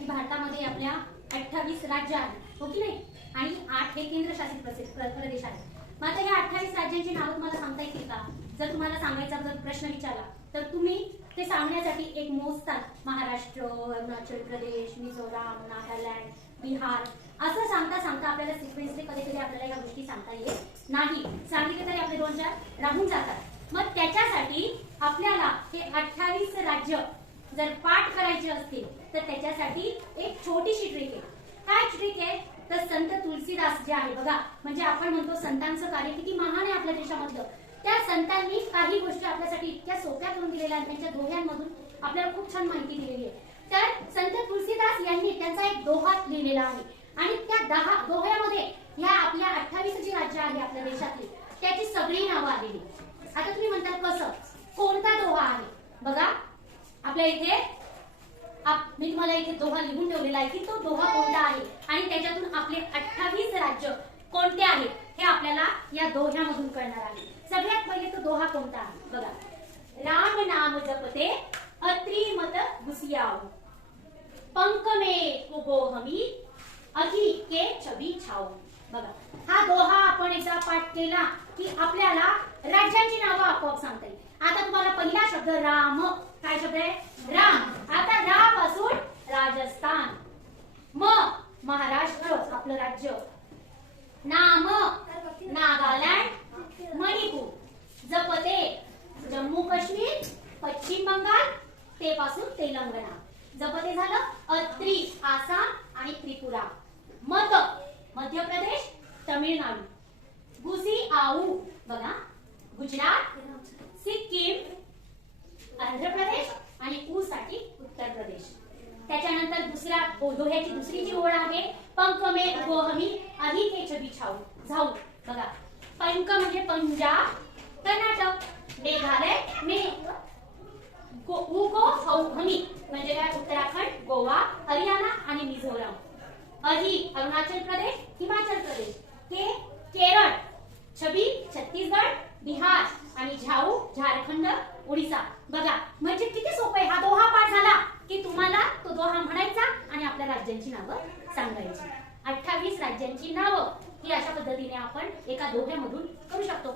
की भारतामध्ये आपल्या अठ्ठावीस राज्य आहेत. हो की नाही? आणि आठ हे केंद्रशासित प्र- प्रदेश आहेत. मग आता या अठ्ठावीस राज्यांची नावं तुम्हाला सांगता येतील का? जर तुम्हाला सांगायचा जर प्रश्न विचारला तर तुम्ही ते सांगण्यासाठी एक मोजतात महाराष्ट्र अरुणाचल प्रदेश मिझोराम नागालँड बिहार. असं सांगता सांगता आपल्याला सिक्वेन्सने कधी कधी आपल्याला या गोष्टी सांगता येत नाही. सांगितले तरी आपले दोन चार राहून जातात. मग त्याच्यासाठी आपल्याला हे अठ्ठावीस राज्य जर पाठ करायचे असतील तर त्याच्यासाठी एक छोटीशी ट्रिक आहे. काय ट्रिक आहे? तर संत तुलसीदास जे आहे बघा म्हणजे आपण म्हणतो संतांचं कार्य किती महान आहे आपल्या देशामधलं. त्या संतांनी काही गोष्टी आपल्यासाठी इतक्या सोप्या करून दिलेल्या आहेत त्यांच्या दोह्यांमधून आपल्याला खूप छान माहिती दिलेली आहे. तर संत तुलसीदास यांनी त्यांचा एक दोहा लिहिलेला आहे. आणि त्या दहा दोह्यामध्ये ह्या आपल्या अठ्ठावीस जी राज्य आहे आपल्या देशातली त्याची सगळी नावं आलेली. आता तुम्ही म्हणतात कसं कोणता दोहा आहे बघा आपल्या इथे आप- मी तुम्हाला इथे दोहा लिहून ठेवलेला आहे की तो दोहा कोणता आहे? आणि त्याच्यातून आपले अठ्ठावीस राज्य कोणते आहेत हे आपल्याला या दोह्यामधून कळणार आहे. सगळ्यात पहिले तो दोहा कोणता आहे? बघा. राम नाम जपते अत्री मत घुसियाओ पंक में उगो हमी अघी के छबी छाओ. बघा. हा दोहा आपण एकदा पाठ केला की आपल्याला राज्यांची नावं आपोआप सांगता येईल. आता तुम्हाला पहिला शब्द राम. काय शब्द आहे? राम. आता राम राजस्थान. म महाराष्ट्र आपलं राज्य. नाम नागालँड मणिपूर. जपते जम्मू काश्मीर पश्चिम बंगाल ते पासून तेलंगणा. जपते झालं अत्री आसाम आणि त्रिपुरा. मत मध्य प्रदेश तमिळनाडू. गुझी आऊ बघा. गुजरात दोह्याची दुसरी जी ओळ आहे पंख मे गोहमी आधी के छबी छाऊ झाऊ. बघा. पंख म्हणजे पंजाब कर्नाटक मेघालय मे. गो- उ हमी. म्हणजे काय? उत्तराखंड गोवा हरियाणा आणि मिझोराम. अधी अरुणाचल प्रदेश हिमाचल प्रदेश. के केरळ. छबी छत्तीसगड बिहार आणि झाऊ झारखंड ओडिसा बघा म्हणजे किती सोपं आहे हा दोहा पाठ झाला की तुम्हाला तो दोहा म्हणायचा आणि आपल्या राज्यांची नावं सांगायची. अठ्ठावीस राज्यांची नावं ही अशा पद्धतीने आपण एका दोह्यामधून करू शकतो.